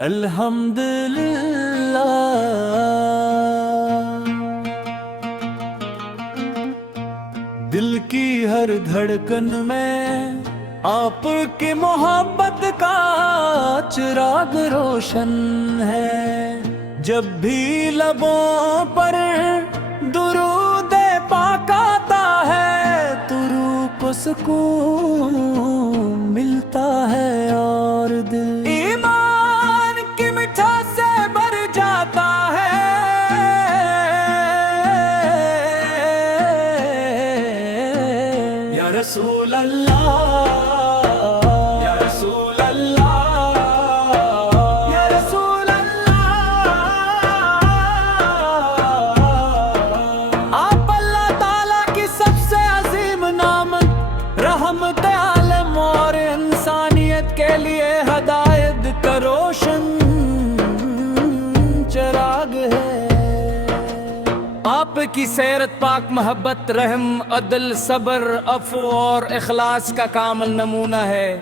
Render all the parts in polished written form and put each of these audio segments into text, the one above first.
الحمدللہ دل کی ہر دھڑکن میں آپ کی محبت کا چراغ روشن ہے۔ جب بھی لبوں پر درود پاک آتا ہے تو روح کو سکون ملتا ہے اور دل ایمان کی مٹھاس سے بھر جاتا ہے۔ یا رسول اللہ، یا رسول اللہ، یا رسول اللہ، آپ اللہ تعالیٰ کی سب سے عظیم نعمت، رحمت عالم اور انسانیت کے لیے ہدایت کا روشن چراغ ہے۔ آپ کی سیرت پاک محبت، رحم، عدل، صبر، عفو اور اخلاص کا کامل نمونہ ہے۔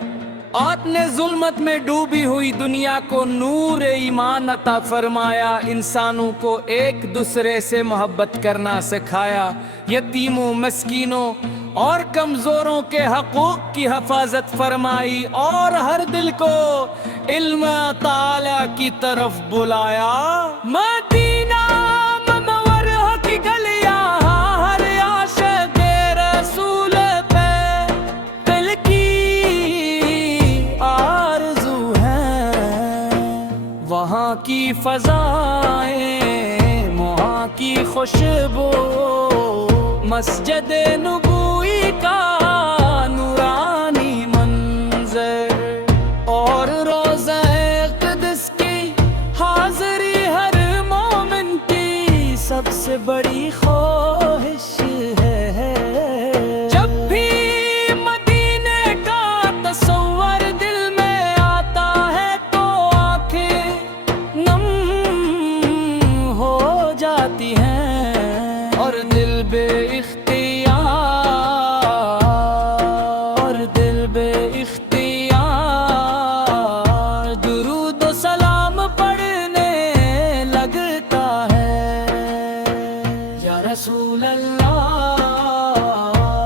آپ نے ظلمت میں ڈوبی ہوئی دنیا کو نور ایمان عطا فرمایا، انسانوں کو ایک دوسرے سے محبت کرنا سکھایا، یتیموں، مسکینوں اور کمزوروں کے حقوق کی حفاظت فرمائی اور ہر دل کو علم تعالی کی طرف بلایا۔ مدینہ منورہ کی گلیاں ہر عاشق رسول پہ دل کی آرزو ہے، وہاں کی فضائیں، وہاں کی خوشبو، مسجد نبوی کا نورانی منظر اور روضہ اقدس کی حاضری ہر مومن کی سب سے بڑی خواہش ہے۔ جب بھی مدینے کا تصور دل میں آتا ہے تو آنکھیں نم ہو جاتی ہیں اور دل بے اختیار درود و سلام پڑھنے لگتا ہے۔ یا رسول اللہ،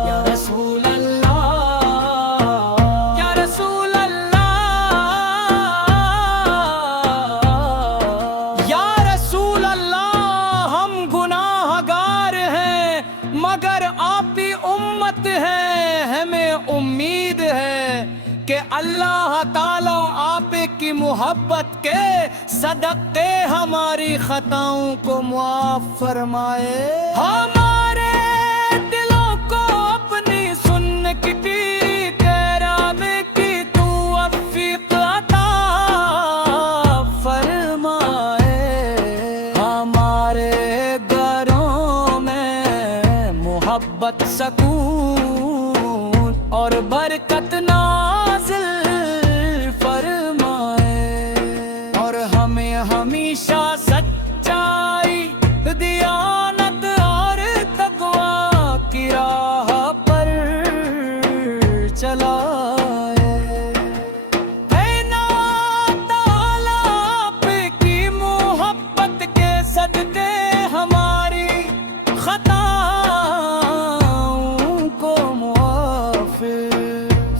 یا رسول اللہ، یا رسول اللہ، یا رسول اللہ، ہم گناہ گار ہیں مگر آپ ہی امت ہے، ہمیں امید ہے کہ اللہ تعالیٰ آپ کی محبت کے صدقے ہماری خطاؤں کو معاف فرمائے، ہمارے دلوں کو اپنی سنتی کرام کی توفیق عطا فرمائے، ہمارے گھروں میں محبت، سکون اور برکت نازل فرمائے، اور ہمیں ہمیشہ سچائی، دیانت اور تقوی کی راہ پر چلائے۔ اے نام تعالیٰ آپ کی محبت کے صدقے ہماری خطاؤں کو معاف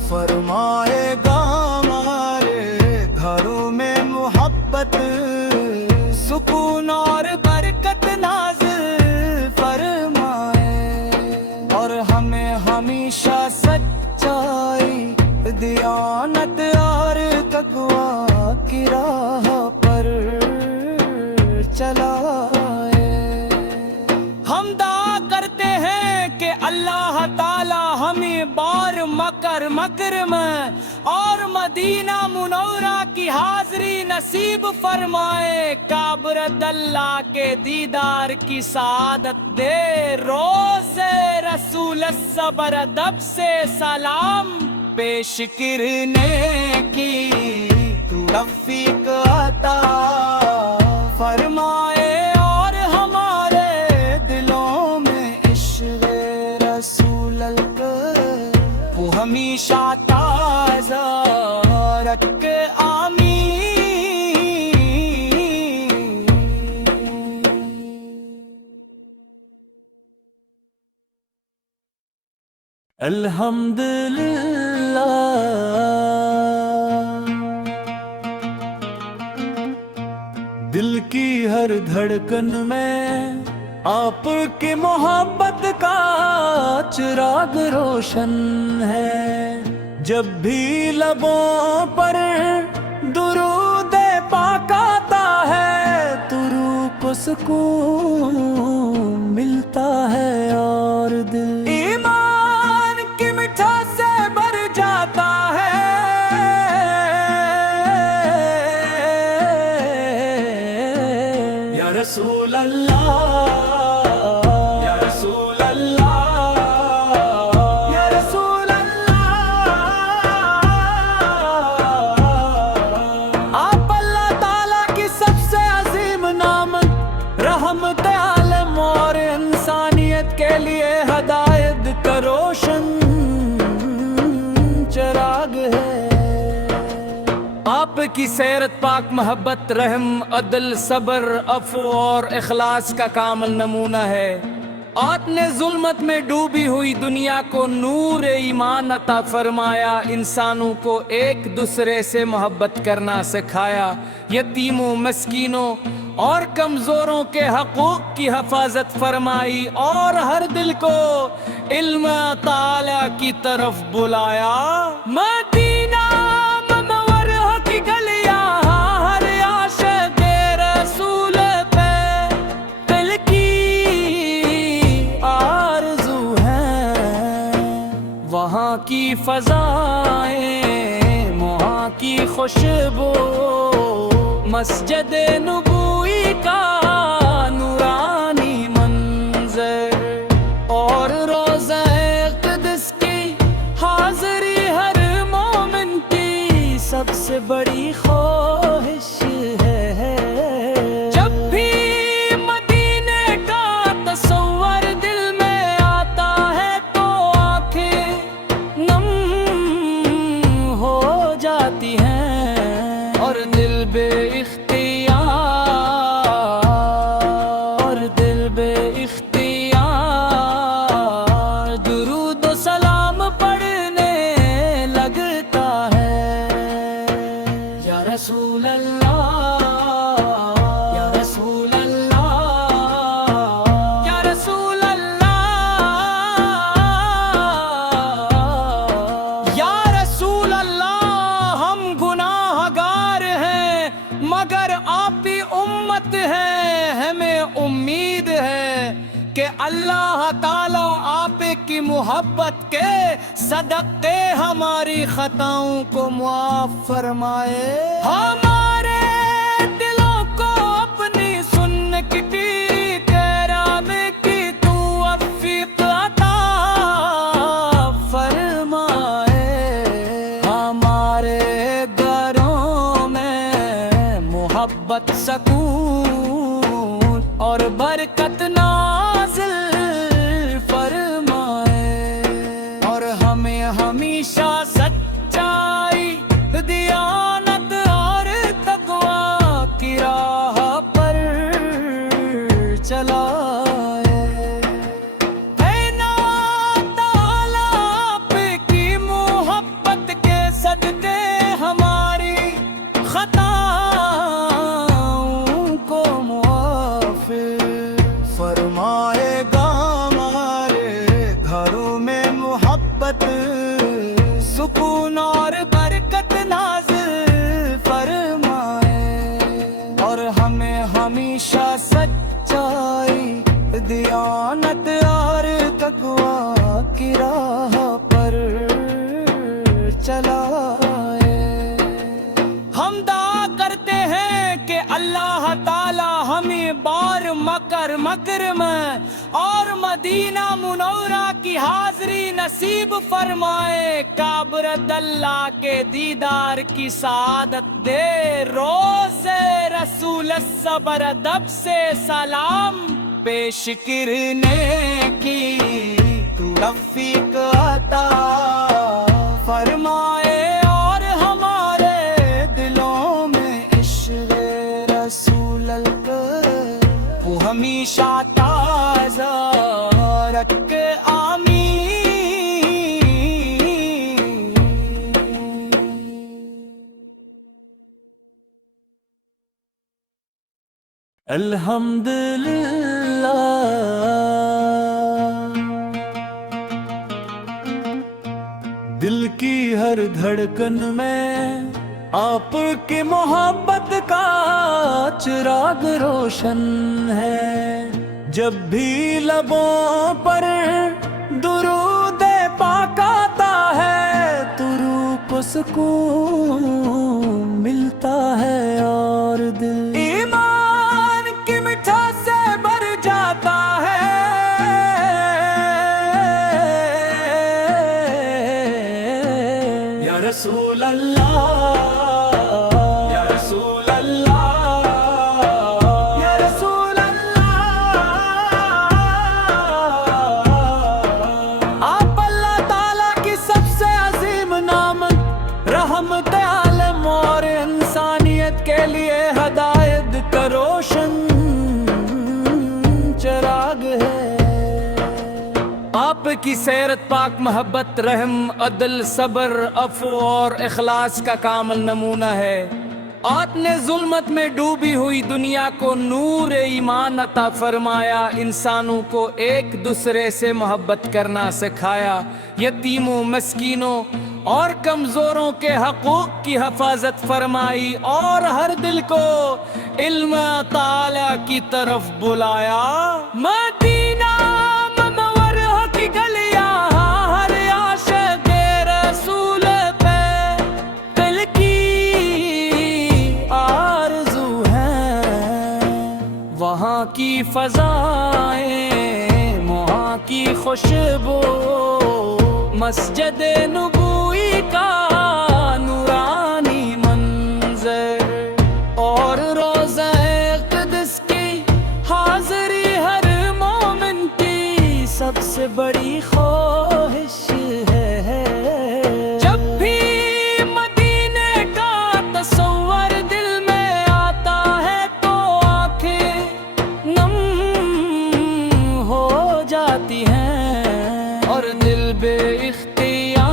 فرمائے گا، ہمارے گھروں میں محبت، سکون اور برکت نازل فرمائے، اور ہمیں ہمیشہ سچائی، دیانت اور تقوی کی راہ پر چلائے۔ ہم دعا کرتے ہیں کہ اللہ تعالی ہمیں بار مکر میں اور مدینہ منورہ کی حاضری نصیب فرمائے، کعبہ اللہ کے دیدار کی سعادت دے، روز رسول صبر ادب سے سلام پیش کرنے کی توفیق عطا فرمائے، اور ہمارے دلوں میں عشق رسول وہ ہمیشہ تازہ رکھ، آمین۔ الحمدللہ دل کی ہر دھڑکن میں آپ کی محبت کا چراغ روشن ہے، جب بھی لبوں پر درود پاک آتا ہے تو روح کو سکون ملتا ہے اور دل ایمان کی مٹھاس سے بھر جاتا ہے۔ یا رسول اللہ، یا رسول اللہ، یا رسول اللہ، آپ اللہ تعالیٰ کی سب سے عظیم نعمت، رحمت عالم اور انسانیت کے لیے ہدایت کا روشن چراغ ہے۔ آپ کی سیرت پاک محبت، رحم، عدل، صبر، عفو اور اخلاص کا کامل نمونہ ہے۔ آپ نے ظلمت میں ڈوبی ہوئی دنیا کو نور ایمان عطا فرمایا، انسانوں کو ایک دوسرے سے محبت کرنا سکھایا، یتیموں، مسکینوں اور کمزوروں کے حقوق کی حفاظت فرمائی، اور ہر دل کو علم تعالی کی طرف بلایا۔ مدینہ منورہ کی گلیاں ہر عاشق رسول پہ دل کی آرزو ہے، وہاں کی فضائیں، وہاں کی خوشبو، مسجد نبوی کا نورانی منظر، اور روضہ قدس کی حاضری ہر مومن کی سب سے بڑی خواہش ہے۔ جب بھی مدینے کا تصور دل میں آتا ہے تو آنکھیں نم ہو جاتی ہیں، اور دل بے اختیار درود و سلام پڑھنے لگتا ہے۔ یا رسول اللہ، یا رسول اللہ، یا رسول اللہ، یا رسول اللہ، ہم گناہ گار ہیں مگر آپ ہی امت ہے، ہمیں امید ہے کہ اللہ تعالیٰ آپ کی محبت کے صدقے ہماری خطاؤں کو معاف فرمائے، ہمارے دلوں کو اپنی سنتی کرام کی توفیق عطا فرمائے، ہمارے گھروں میں محبت، سکون اور برکت نازل فرمائے، اور ہمیں ہمیشہ سچائی، دیانت اور تقوی کی راہ پر چلائے۔ اے نعت تعالیٰ آپ کی محبت کے صدقے ہماری خطاؤں کو معاف فرمائے گا، ہمارے گھروں میں محبت، سکون اور برکت نازل فرمائے، اور ہمیں ہمیشہ سچائی، دیانت اور تقوی کی راہ پر چلائے۔ ہم دعا کرتے ہیں کہ اللہ تعالی ہمیں بار مکر میں اور مدینہ منورہ کی حاضری نصیب فرمائے، کعبۃ اللہ کے دیدار کی سعادت دے، روز رسول صبر ادب سے سلام پیش کرنے کی توفیق عطا فرمائے، اور ہمارے دلوں میں عشق رسول وہ ہمیشہ تازہ رکھ، آمین۔ الحمدللہ دل کی ہر دھڑکن میں آپ کی محبت کا چراغ روشن ہے، جب بھی لبوں پر درود پاک آتا ہے تو روح کو سکون ملتا ہے اور دل ایمان کی مٹھاس سے بھر جاتا ہے۔ یا رسول اللہ، یا رسول اللہ، یا رسول اللہ، آپ اللہ تعالیٰ کی سب سے عظیم نعمت، رحمت عالم اور انسانیت کے لیے ہدایت کا روشن چراغ ہے۔ آپ کی سیرت پاک محبت، رحم، عدل، صبر، عفو اور اخلاص کا کامل نمونہ ہے۔ آپ نے ظلمت میں ڈوبی ہوئی دنیا کو نور ایمان عطا فرمایا، انسانوں کو ایک دوسرے سے محبت کرنا سکھایا، یتیموں، مسکینوں اور کمزوروں کے حقوق کی حفاظت فرمائی، اور ہر دل کو علم تعالیٰ کی طرف بلایا۔ مدینہ منورہ کی گلیاں ہر عاشق رسول پہ دل کی آرزو ہے، وہاں کی فضائیں، وہاں کی خوشبو، مسجد نبوی کا نورانی منظر، اور روضہ قدس کی حاضری ہر مومن کی سب سے بڑی خواہش ہے۔ جب بھی مدینے کا تصور دل میں آتا ہے تو آنکھیں نم ہو جاتی ہیں، اور دل بے اختیار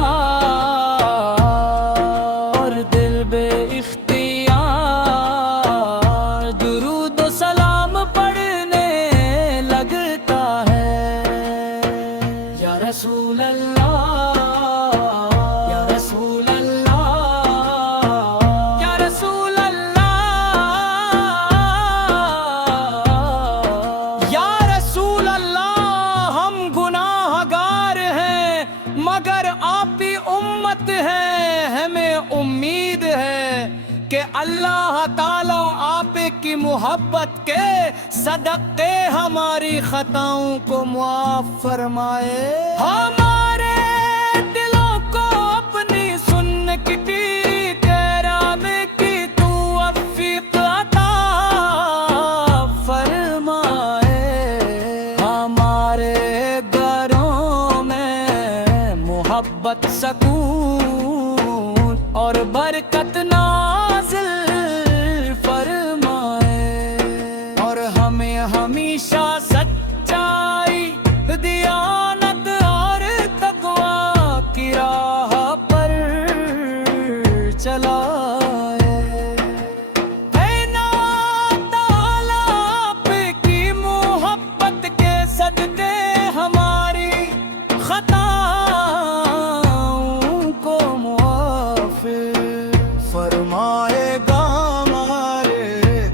درود و سلام پڑھنے لگتا ہے۔ یا رسول اللہ، یا رسول اللہ، یا رسول اللہ، یا رسول اللہ، ہم گناہ گار ہیں مگر آپ ہی امت ہے، ہمیں امید ہے کہ اللہ تعالیٰ آپ کی محبت کے صدقے ہماری خطاؤں کو معاف فرمائے، ہمارے دلوں کو اپنی سنت کی کرام کی توفیق عطا فرمائے، ہمارے گھروں میں محبت، سکون اور برکت نازل فرمائے، اور ہمیں ہمیشہ سچائی، دیانت اور تقوی کی راہ پر چلائے۔ اے نعت تعالیٰ آپ کی محبت کے صدقے ہماری خطاؤں کو معاف فرمائے گا، ہمارے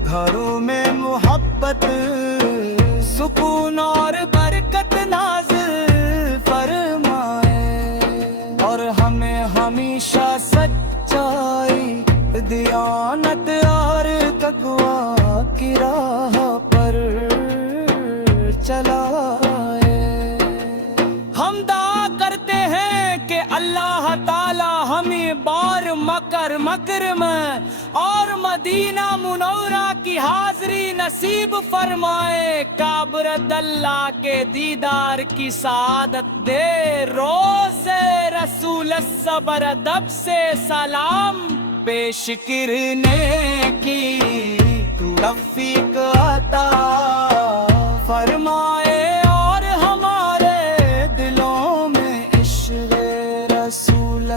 گھروں میں محبت، سکون اور برکت نازل فرمائے، اور ہمیں ہمیشہ سچائی، دیانت اور تقوی کی راہ پر چلائے۔ ہم دعا کرتے ہیں کہ اللہ تعالی ہمیں بار مکر میں اور مدینہ منورہ کی حاضری نصیب فرمائے، کعبۃ اللہ کے دیدار کی سعادت دے، روز رسول صبر ادب سے سلام پیش کرنے کی توفیق عطا فرمائے، اور ہمارے دلوں میں عشق رسول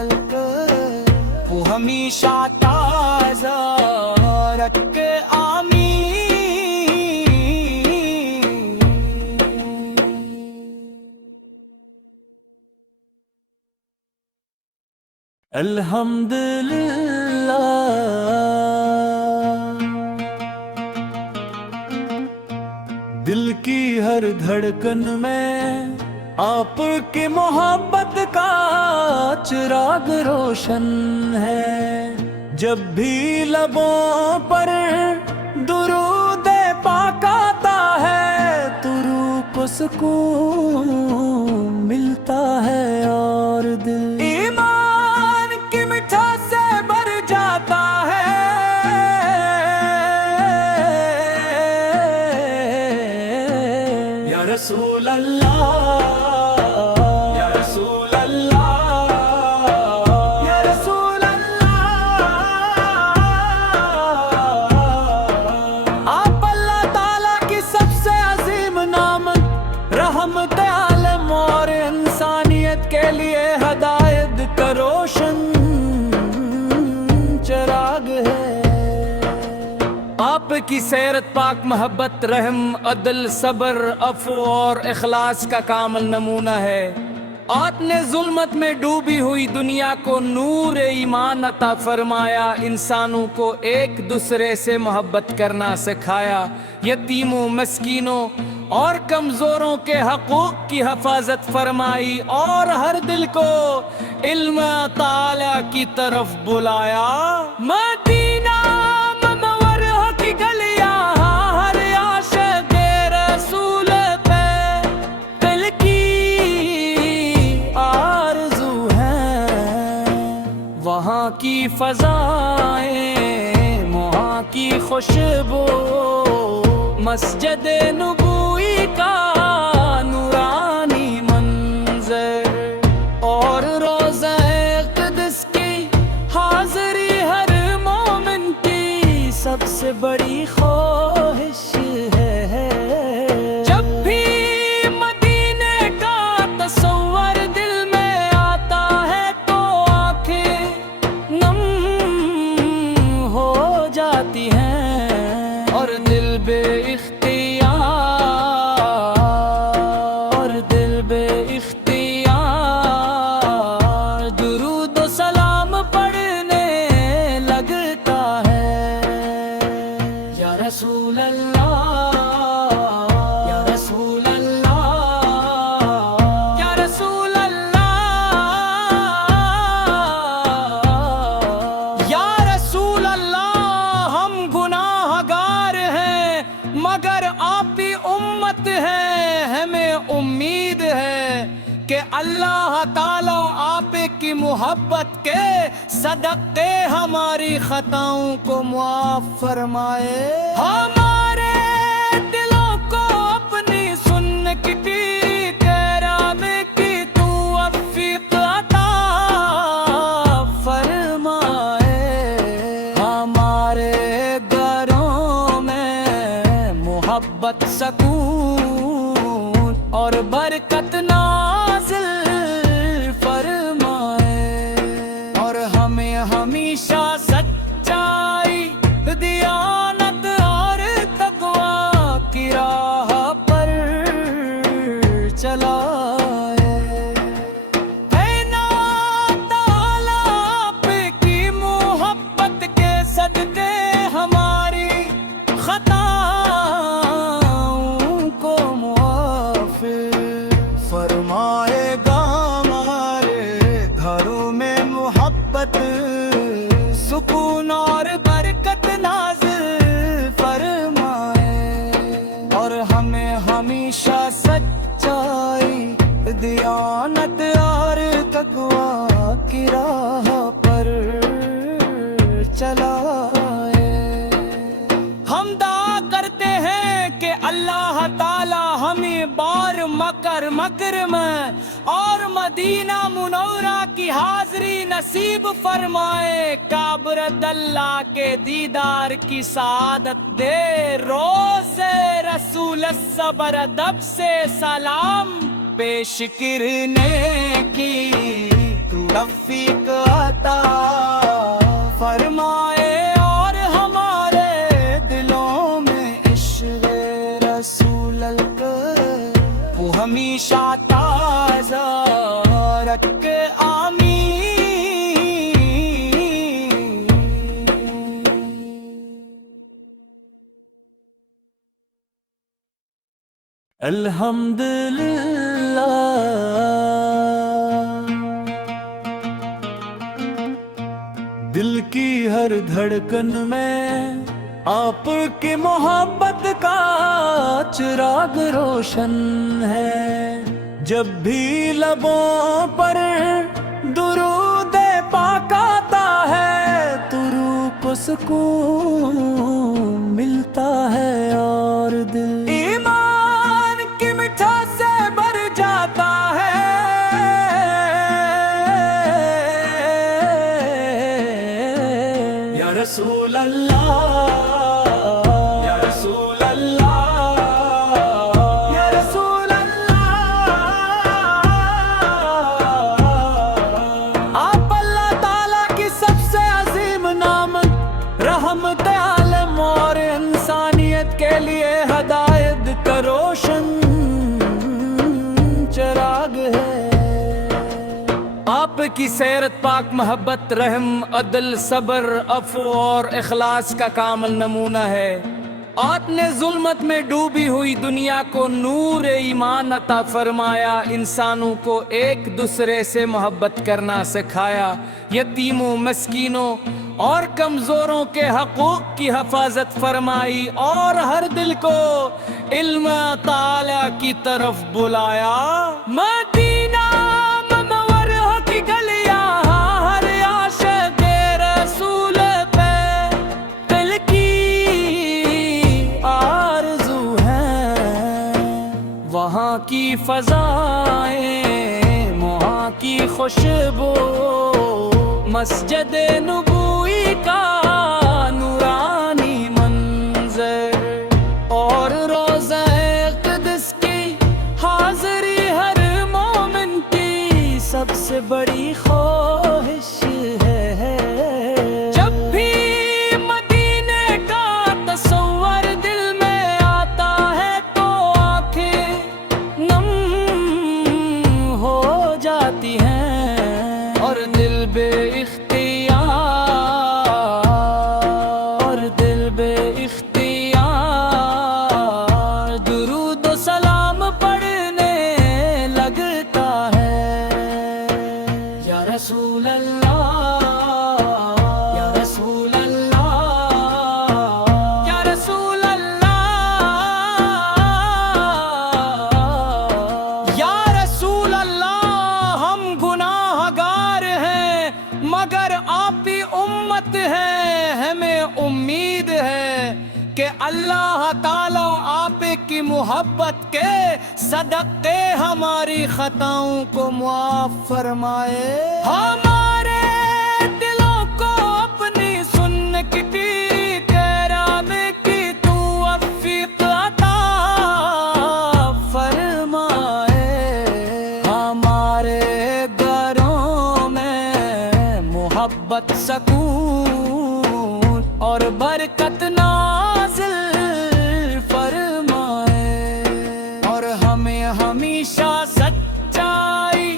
وہ ہمیشہ تازہ رکھ، آمین۔ الحمدللہ۔ دل کی ہر دھڑکن میں آپ کی محبت کا چراغ روشن ہے، جب بھی لبوں پر درود پاک آتا ہے تو روح کو سکون ملتا ہے اور دل ایمان کی مٹھاس سے بھر جاتا ہے۔ یا رسول اللہ، یا رسول اللہ، یا رسول اللہ، آپ اللہ تعالیٰ کی سب سے عظیم نعمت، رحمت عالم اور انسانیت کے لیے ہدایت کا روشن چراغ ہے۔ آپ کی سیرت پاک محبت، رحم، عدل، صبر، عفو اور اخلاص کا کامل نمونہ ہے۔ آپ نے ظلمت میں ڈوبی ہوئی دنیا کو نور ایمان عطا فرمایا، انسانوں کو ایک دوسرے سے محبت کرنا سکھایا، یتیموں، مسکینوں اور کمزوروں کے حقوق کی حفاظت فرمائی، اور ہر دل کو علم تعالیٰ کی طرف بلایا۔ مدینہ منورہ کی گلیاں ہر عاشق رسول پہ دل کی آرزو ہے، وہاں کی فضائیں، وہاں کی خوشبو، مسجد نبوی کا نورانی منظر، اور روضہ قدس کی حاضری ہر مومن کی سب سے بڑی خواہش ہے۔ جب بھی مدینے کا تصور دل میں آتا ہے تو آنکھیں نم ہو جاتی ہیں، اور دل بے اختیار درود و سلام پڑھنے لگتا ہے۔ یا رسول اللہ، یا رسول اللہ، یا رسول اللہ، یا رسول اللہ، ہم گناہ گار ہیں مگر آپ ہی امت ہے، ہمیں امید ہے کہ اللہ تعالیٰ آپ کی محبت کے صدقے ہماری خطاؤں کو معاف فرمائے، ہمارے دلوں کو اپنی سنتی کرام کی توفیق عطا فرمائے، ہمارے گھروں میں محبت، سکون اور برکت نازل فرمائے، اور ہمیں ہمیشہ سچائی، دیانت اور تقوی کی راہ پر چلائے۔ اے نعت تعالیٰ آپ کی محبت کے صدقے ہماری خطاؤں کو معاف فرمائے گا، ہمارے گھروں میں محبت، سکون اور برکت نازل فرمائے، اور ہمیں ہمیشہ سچائی، دیانت اور تقوی کی راہ پر چلائے۔ ہم دعا کرتے ہیں کہ اللہ تعالی ہمیں بار مکر میں اور مدینہ منورہ کی حاضری نصیب فرمائے، کعبۃ اللہ کے دیدار کی سعادت دے، روز رسول صبر ادب سے سلام پیش کرنے کی توفیق عطا فرمائے، اور ہمارے دلوں میں عشق رسول وہ ہمیشہ تازہ رکھ، آمین۔ الحمدللہ، دل کی ہر دھڑکن میں آپ کی محبت کا چراغ روشن ہے، جب بھی لبوں پر درود پاک آتا ہے تو روح کو سکون ملتا ہے اور دل ایمان کی مٹھاس سے بھر جاتا ہے۔ یا رسول اللہ، یا رسول اللہ، یا رسول اللہ، آپ اللہ تعالیٰ کی سب سے عظیم نعمت، رحمت عالم اور انسانیت کے لیے ہدایت کا روشن چراغ ہے۔ آپ کی سیرت پاک محبت، رحم، عدل، صبر، عفو اور اخلاص کا کامل نمونہ ہے۔ آپ نے ظلمت میں ڈوبی ہوئی دنیا کو نور ایمان عطا فرمایا، انسانوں کو ایک دوسرے سے محبت کرنا سکھایا، یتیموں، مسکینوں اور کمزوروں کے حقوق کی حفاظت فرمائی، اور ہر دل کو علم تعالی کی طرف بلایا۔ مدینہ منورہ کی گلیاں ہر عاشق رسول پہ دل کی آرزو ہے، وہاں کی فضائیں، وہاں کی خوشبو، مسجد نبوی کا نورانی منظر، اور روضہ قدس کی حاضری ہر مومن کی سب سے بڑی خواہش ہے۔ جب بھی مدینے کا تصور دل میں آتا ہے تو آنکھیں نم ہو جاتی ہیں، اور دل بے اختیار درود و سلام پڑھنے لگتا ہے۔ یا رسول اللہ، یا رسول اللہ، یا رسول اللہ، یا رسول اللہ، ہم گناہ گار ہیں مگر آپ ہی امت ہے، ہمیں امید ہے کہ اللہ تعالیٰ آپ کی محبت کے صدقے ہماری خطاؤں کو معاف فرمائے، ہمارے دلوں کو اپنی سنتی کرام کی توفیق عطا فرمائے، ہمارے گھروں میں محبت، سکون اور برکت نازل فرمائے، اور ہمیں ہمیشہ سچائی،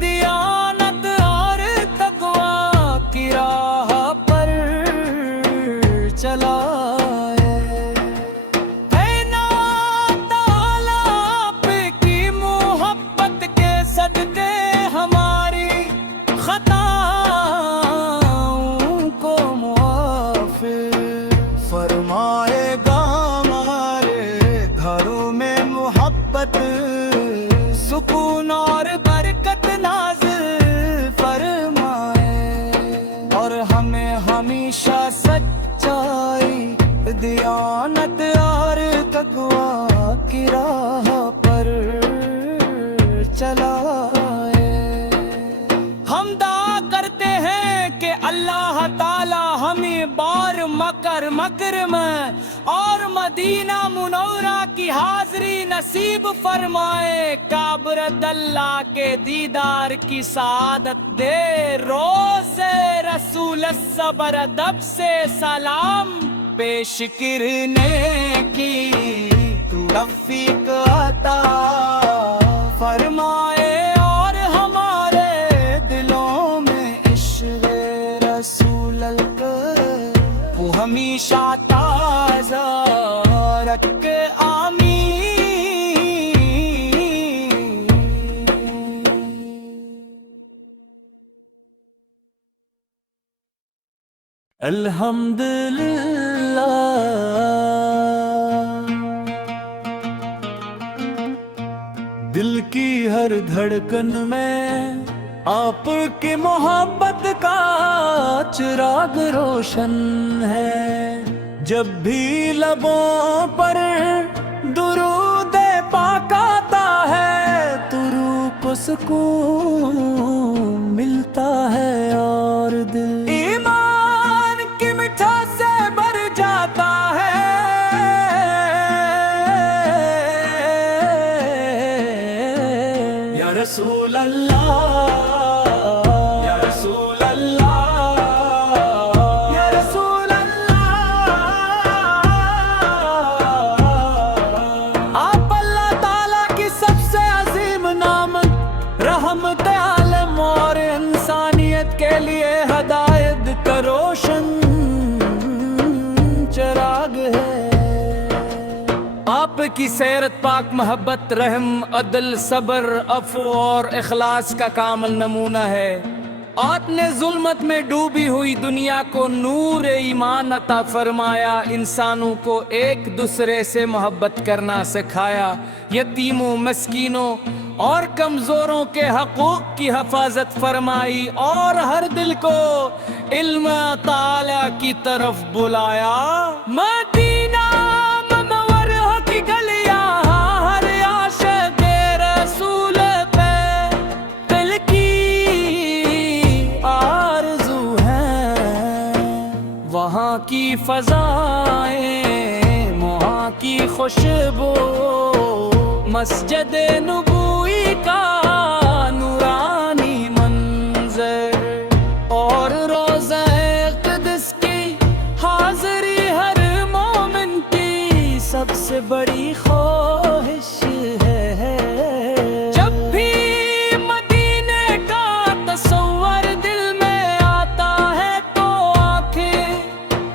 دیانت اور تقوی کی راہ پر چلائے۔ اے نعت تعالیٰ آپ کی محبت کے صدقے ہماری خطاؤں کو معاف فرمائے گا، ہمارے گھروں میں محبت، سکون اور برکت نازل فرمائے، اور ہمیں ہمیشہ سچائی، دیانت اور تقوی کی راہ پر چلائے۔ ہم دعا کرتے ہیں کہ اللہ تعالی ہمیں بار مکر میں اور مدینہ منورہ کی حاضری نصیب فرمائے، کعبہ اللہ کے دیدار کی سعادت دے، روز رسول صبر ادب سے سلام پیش کرنے کی توفیق عطا فرمائے، اور ہمارے دلوں میں عشق رسول کو ہمیشہ تازہ رکھ، آمین۔ الحمدللہ دل کی ہر دھڑکن میں آپ کی محبت کا چراغ روشن ہے، جب بھی لبوں پر درود پاک آتا ہے تو روح کو سکون ملتا ہے اور دل ایمان کی مٹھاس سے بھر جاتا ہے۔ یا رسول اللہ، یا رسول اللہ، یا رسول اللہ، آپ اللہ تعالیٰ کی سب سے عظیم نعمت، رحمت عالم اور انسانیت کے لیے ہدایت کا روشن چراغ ہے۔ آپ کی سیرت پاک محبت، رحم، عدل، صبر، عفو اور اخلاص کا کامل نمونہ ہے۔ آپ نے ظلمت میں ڈوبی ہوئی دنیا کو نور ایمان عطا فرمایا، انسانوں کو ایک دوسرے سے محبت کرنا سکھایا، یتیموں، مسکینوں اور کمزوروں کے حقوق کی حفاظت فرمائی، اور ہر دل کو علم تعالی کی طرف بلایا۔ مدینہ منورہ کی گلیاں ہر عاشق رسول پہ دل کی آرزو ہے، وہاں کی فضائیں، وہاں کی خوشبو، مسجد نبوی کا نورانی منظر اور روضہ قدس کی حاضری ہر مومن کی سب سے بڑی خواہش ہے۔ جب بھی مدینے کا تصور دل میں آتا ہے تو آنکھیں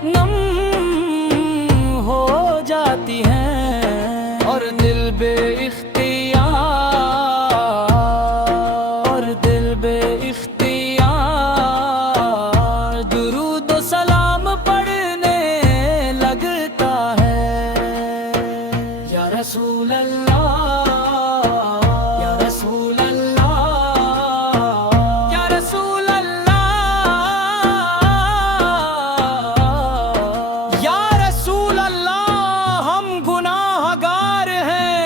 نم ہو جاتی ہیں اور دل بے اختیار درود و سلام پڑھنے لگتا ہے۔ یا رسول اللہ، یا رسول اللہ، یا رسول اللہ، یا رسول اللہ، ہم گناہ گار ہیں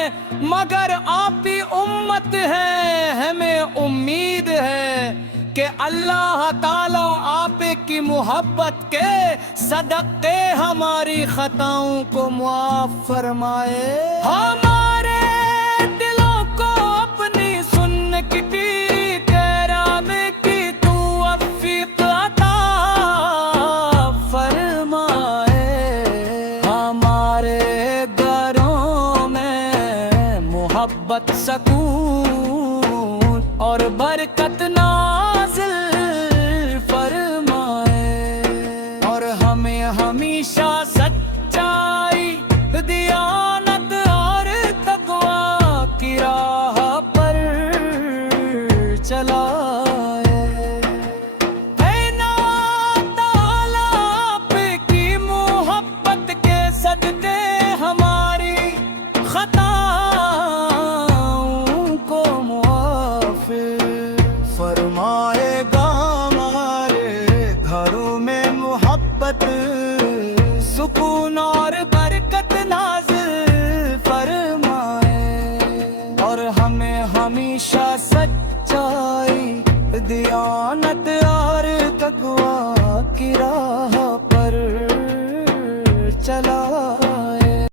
مگر آپ ہی امت ہے، ہمیں امید ہے کہ اللہ تعالیٰ آپ کی محبت کے صدقے ہماری خطاؤں کو معاف فرمائے، ہمارے دلوں کو اپنی سنتی کرام کی توفیق عطا فرمائے، ہمارے گھروں میں محبت، سکون اور برکت نہ